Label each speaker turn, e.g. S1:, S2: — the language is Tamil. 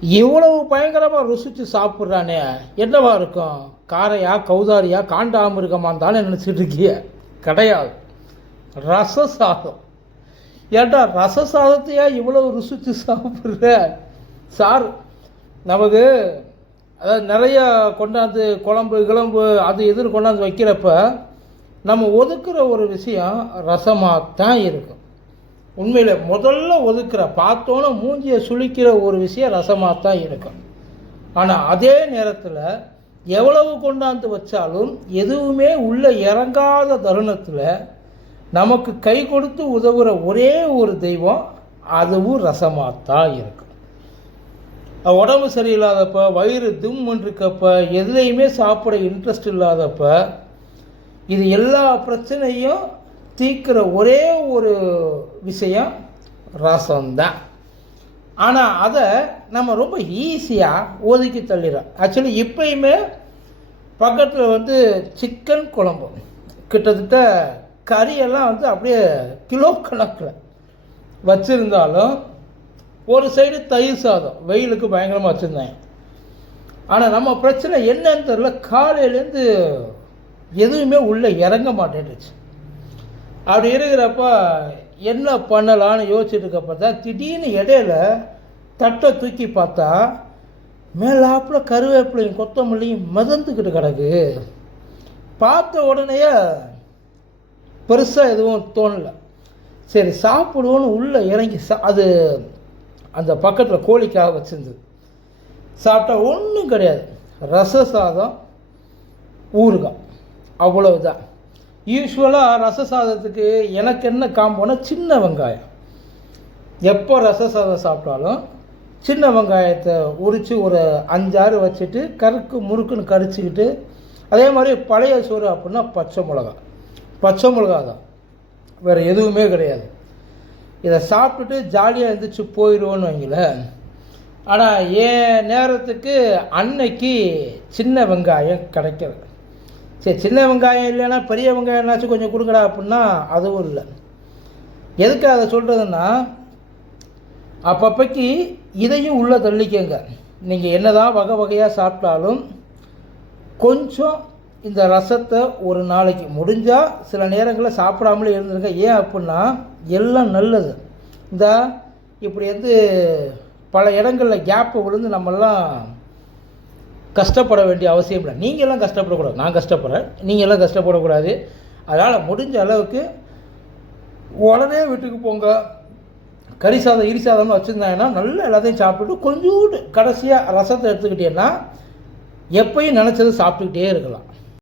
S1: இவ்வளவு பயங்கரமாக ருசித்து சாப்பிட்றானே. என்னவா இருக்கும்? காரையா கௌதாரியா காண்டாமிருகமான்னு தானே நினச்சிட்டு இருக்கிய. கிடையாது. ரச சாதம் ஏன்டா ரச சாதத்தையா இவ்வளவு ருசித்து சாப்பிட்ற? சார் நமக்கு அதாவது நிறைய கொண்டாந்து குழம்பு கிளம்பு அது எதிர் கொண்டாந்து வைக்கிறப்ப நம்ம ஒதுக்குற ஒரு விஷயம் ரசமாக தான் இருக்கும். உண்மையில் முதல்ல ஒதுக்குற பார்த்தோன்னே மூஞ்சியை சுளிக்கிற ஒரு விஷயம் ரசமாக தான் இருக்கும். ஆனால் அதே நேரத்தில் எவ்வளவு கொண்டாந்து வச்சாலும் எதுவுமே உள்ளே இறங்காத தருணத்தில் நமக்கு கை கொடுத்து உதவுகிற ஒரே ஒரு தெய்வம் அதுவும் ரசமாக தான் இருக்கும். உடம்பு சரியில்லாதப்ப வயிறு தும் இருக்கப்ப எதுலேயுமே சாப்பிட இன்ட்ரெஸ்ட் இல்லாதப்ப இது எல்லா பிரச்சனையும் தீர்க்கிற ஒரே ஒரு விஷயம் ரசம்தான். ஆனால் அதை நம்ம ரொம்ப ஈஸியாக ஒதுக்கி தள்ளிடுறோம். ஆக்சுவலி இப்பயுமே பக்கத்தில் வந்து சிக்கன் குழம்பு. கிட்டத்தட்ட கறியெல்லாம் வந்து அப்படியே கிலோ கணக்கில் வச்சுருந்தாலும் ஒரு சைடு தயிர் சாதம். வெயிலுக்கு பயங்கரமாக வச்சுருந்தேன் ஆனால் நம்ம பிரச்சனை என்னன்னு தெரில காலையிலேருந்து எதுவுமே உள்ளே இறங்க மாட்டேன்டுச்சு அப்படி இருக்கிறப்ப என்ன பண்ணலான்னு யோசிச்சுட்டு இருக்கப்போ தான் திடீர்னு இடையில தட்டை தூக்கி பார்த்தா மேலாப்பில் கருவேப்பிலையும் கொத்தமல்லியும் மிதந்துக்கிட்டு கிடக்கு. பார்த்த உடனேயே பெருசாக எதுவும் தோணலை. சரி சாப்பிடுவோன்னு உள்ளே இறங்கி சா அது அந்த பக்கத்தில் கோழிக்காக வச்சிருந்தது. சாப்பிட்டா ஒன்றும் கிடையாது. ரச சாதம் ஊறுகாய். அவ்வளவுதான். யூஸ்வலாக ரச சாதத்துக்கு எனக்கு என்ன காம்போனா சின்ன வெங்காயம். எப்போ ரச சாதம் சாப்பிட்டாலும் சின்ன வெங்காயத்தை உரித்து ஒரு அஞ்சாறு வச்சுட்டு கருக்கு முறுக்குன்னு கரிச்சிக்கிட்டு அதே மாதிரி பழைய சோறு அப்படின்னா பச்சை மிளகா. பச்சை மிளகா தான். வேறு எதுவுமே கிடையாது. இதை சாப்பிட்டுட்டு ஜாலியாக எழுந்திரிச்சு போயிடுவோன்னு வைங்களேன். ஆனால் என் நேரத்துக்கு அன்னைக்கு சின்ன வெங்காயம் கிடைக்கிறது சரி சின்ன வெங்காயம் இல்லைன்னா பெரிய வெங்காயம்னாச்சும் கொஞ்சம் கொடுங்கடா அப்படின்னா அதுவும் இல்லை. எதுக்கு அதை சொல்கிறதுன்னா அப்பப்போக்கு இதையும் உள்ளே தள்ளிக்கங்க. நீங்கள் என்னதான் வகை வகையாக சாப்பிட்டாலும் கொஞ்சம் இந்த ரசத்தை ஒரு நாளைக்கு முடிஞ்சால் சில நேரங்களில் சாப்பிடாமலே இருந்துருங்க. ஏன் அப்படின்னா எல்லாம் நல்லது. இந்த இப்படி வந்து பல இடங்களில் கேப்பை விழுந்து நம்மெல்லாம் கஷ்டப்பட வேண்டிய அவசியம் இல்லை. நீங்கள்லாம் கஷ்டப்படக்கூடாது. நான் கஷ்டப்படுறேன். நீங்கள்லாம் கஷ்டப்படக்கூடாது. அதனால் முடிஞ்ச அளவுக்கு உடனே வீட்டுக்கு போங்க. கறி சாதம் இரி சாதம்னு வச்சுருந்தாங்கன்னா நல்லா எல்லாத்தையும் சாப்பிட்டுட்டு கொஞ்சோண்டு கடைசியாக ரசத்தை எடுத்துக்கிட்டீங்கன்னா எப்பயும் நினச்சதை சாப்பிட்டுக்கிட்டே இருக்கலாம்.